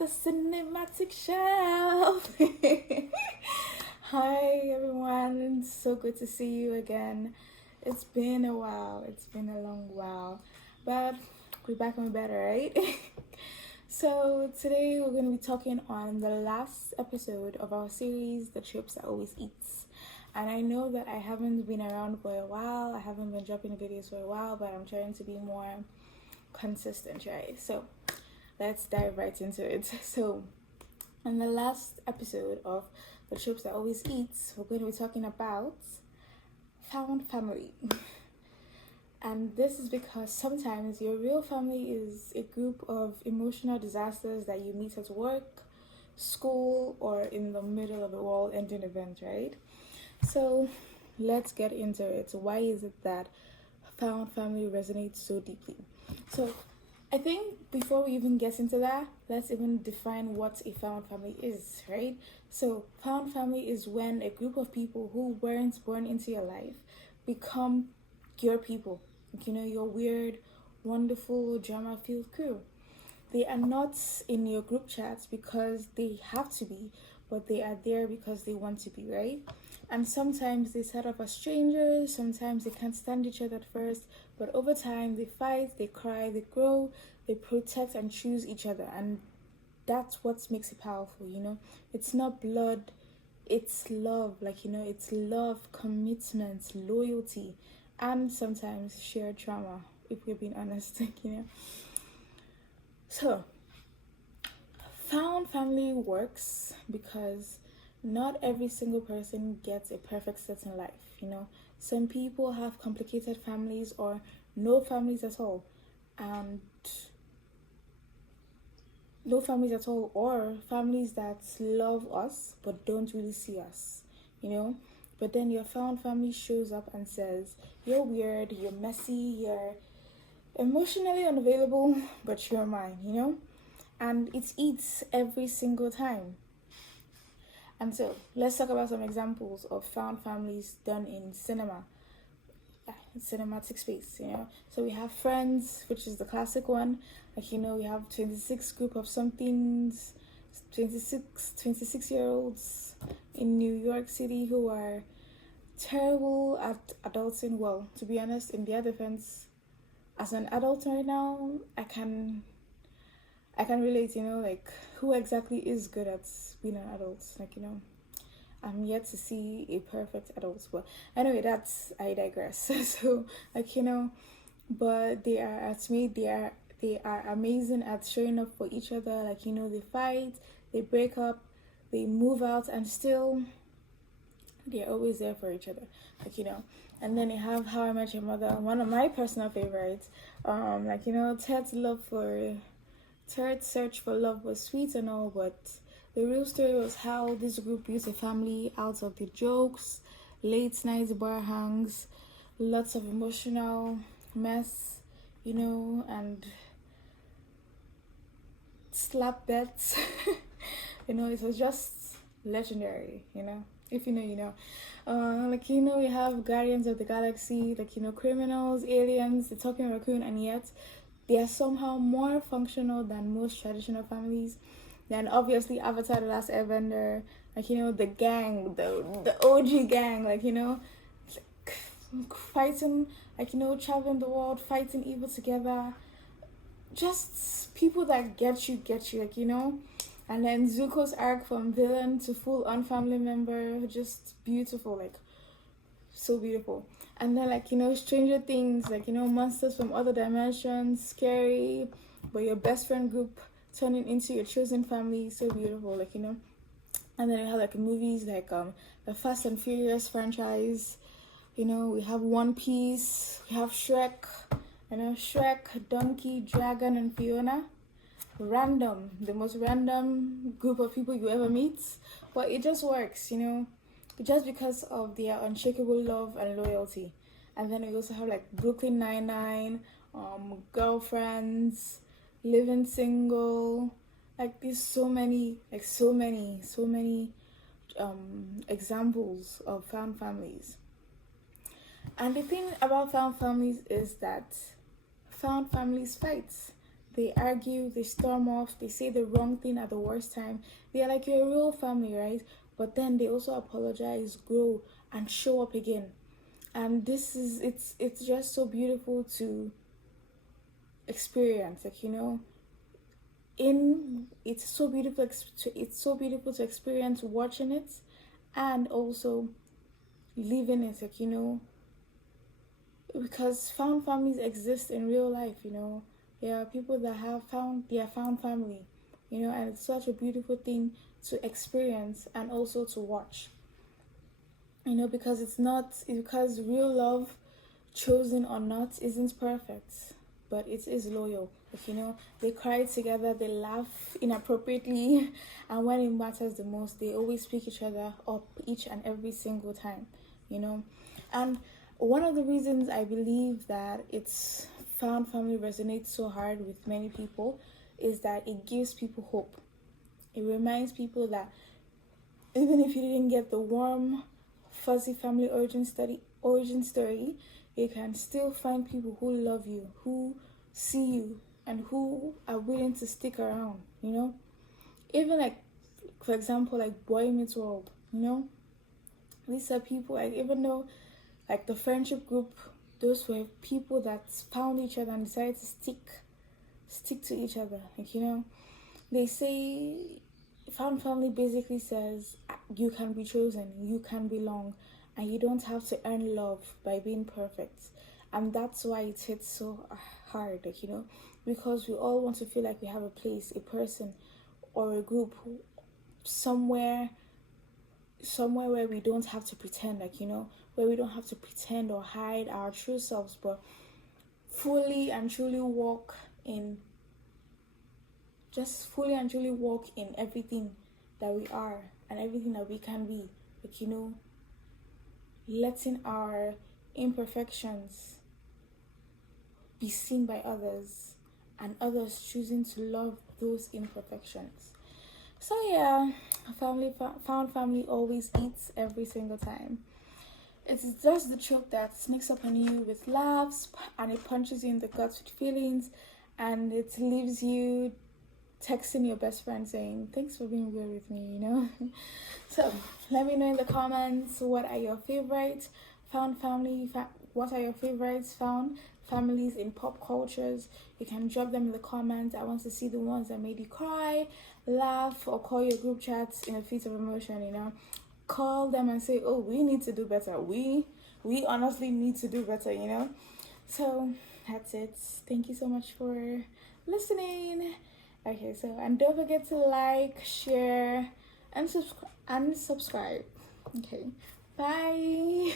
the Cinimatic Shelf. Hi everyone, it's so good to see you again. It's been a while, it's been a long while, but we're back and we're better, right? So today we're going to be talking on the last episode of our series, The Tropes That Always Eat. And I know that I haven't been around for a while, I haven't been dropping videos for a while, but I'm trying to be more consistent, right? So let's dive right into it. So in the last episode of The Tropes That Always Eat, we're going to be talking about found family. And this is because sometimes your real family is a group of emotional disasters that you meet at work, school, or in the middle of a world-ending event, right? So let's get into it. Why is it that found family resonates so deeply? So I think before we even get into that, let's even define what a found family is, right? So found family is when a group of people who weren't born into your life become your people. You know, your weird, wonderful, drama-filled crew. They are not in your group chats because they have to be, but they are there because they want to be, right? And sometimes they start off as strangers, sometimes they can't stand each other at first, but over time they fight, they cry, they grow, they protect and choose each other. And that's what makes it powerful, you know? It's not blood, it's love, it's love, commitment, loyalty, and sometimes shared trauma, if we're being honest, you know? So, found family works because not every single person gets a perfect set in life, you know. Some people have complicated families or no families at all, or families that love us but don't really see us, you know. But then your found family shows up and says, you're weird, you're messy, you're emotionally unavailable, but you're mine, you know. And it eats every single time. And so let's talk about some examples of found families done in cinematic space, you know. So we have Friends, which is the classic one. Like, you know, we have 26 group of somethings, 26-year-olds in New York City who are terrible at adulting. Well, to be honest, in their defense, as an adult right now, I can relate, you know, like who exactly is good at being an adult? Like, you know, I'm yet to see a perfect adult. But anyway, I digress. So, like, you know, but they are amazing at showing up for each other. Like, you know, they fight, they break up, they move out, and still they're always there for each other. Like, you know. And then you have How I Met Your Mother, one of my personal favorites. Like, you know, Ted's search for love was sweet and all, but the real story was how this group built a family out of the jokes, late night bar hangs, lots of emotional mess, you know, and slap bets. You know, it was just legendary, you know. If you know, you know. Like, you know, we have Guardians of the Galaxy, like, you know, criminals, aliens, the talking raccoon, and yet they are somehow more functional than most traditional families. Then obviously Avatar: The Last Airbender, like, you know, the gang, the OG gang, like, you know, fighting, like, you know, traveling the world, fighting evil together. Just people that get you, like, you know. And then Zuko's arc from villain to full-on family member, just beautiful, like, so beautiful. And then, like, you know, Stranger Things, like, you know, monsters from other dimensions, scary, but your best friend group turning into your chosen family, so beautiful, like, you know. And then we have, like, movies like the Fast and Furious franchise, you know, we have One Piece, we have Shrek, you know, Donkey, Dragon, and Fiona. The most random group of people you ever meet, but it just works, you know, just because of their unshakable love and loyalty. And then we also have like Brooklyn Nine-Nine, Girlfriends, Living Single, like there's so many examples of found families. And the thing about found families is that found families fight. They argue, they storm off, they say the wrong thing at the worst time. They are like your real family, right? But then they also apologize, grow, and show up again. And this is it's just so beautiful to experience, like, it's so beautiful to experience watching it, and also living it, like, because found families exist in real life. There are people that have found their found family, and it's such a beautiful thing to experience and also to watch, because because real love, chosen or not, isn't perfect, but it is loyal. Like, they cry together, they laugh inappropriately, and when it matters the most, they always pick each other up each and every single time. And one of the reasons I believe that it's found family resonates so hard with many people is that it gives people hope. It reminds people that even if you didn't get the warm, fuzzy family origin story, you can still find people who love you, who see you, and who are willing to stick around. Even like, for example, like Boy Meets World. These are people, like, even though like the friendship group, those were people that found each other and decided to stick to each other. Like, they say found family basically says you can be chosen, you can belong, and you don't have to earn love by being perfect. And that's why it hits so hard, like, because we all want to feel like we have a place, a person, or a group somewhere where we don't have to pretend, like, where we don't have to pretend or hide our true selves, but fully and truly walk in everything that we are and everything that we can be. Like, letting our imperfections be seen by others, and others choosing to love those imperfections. So yeah, found family always eats every single time. It's just the trope that sneaks up on you with laughs, and it punches you in the guts with feelings, and it leaves you texting your best friend saying, thanks for being real with me, So let me know in the comments, what are your favorite found family, what are your favorites found families in pop cultures? You can drop them in the comments. I want to see the ones that made you cry, laugh, or call your group chats in a fit of emotion. Call them and say, oh, we need to do better. We honestly need to do better. So that's it. Thank you so much for listening. Okay, so, and don't forget to like, share, and subscribe. Okay, bye.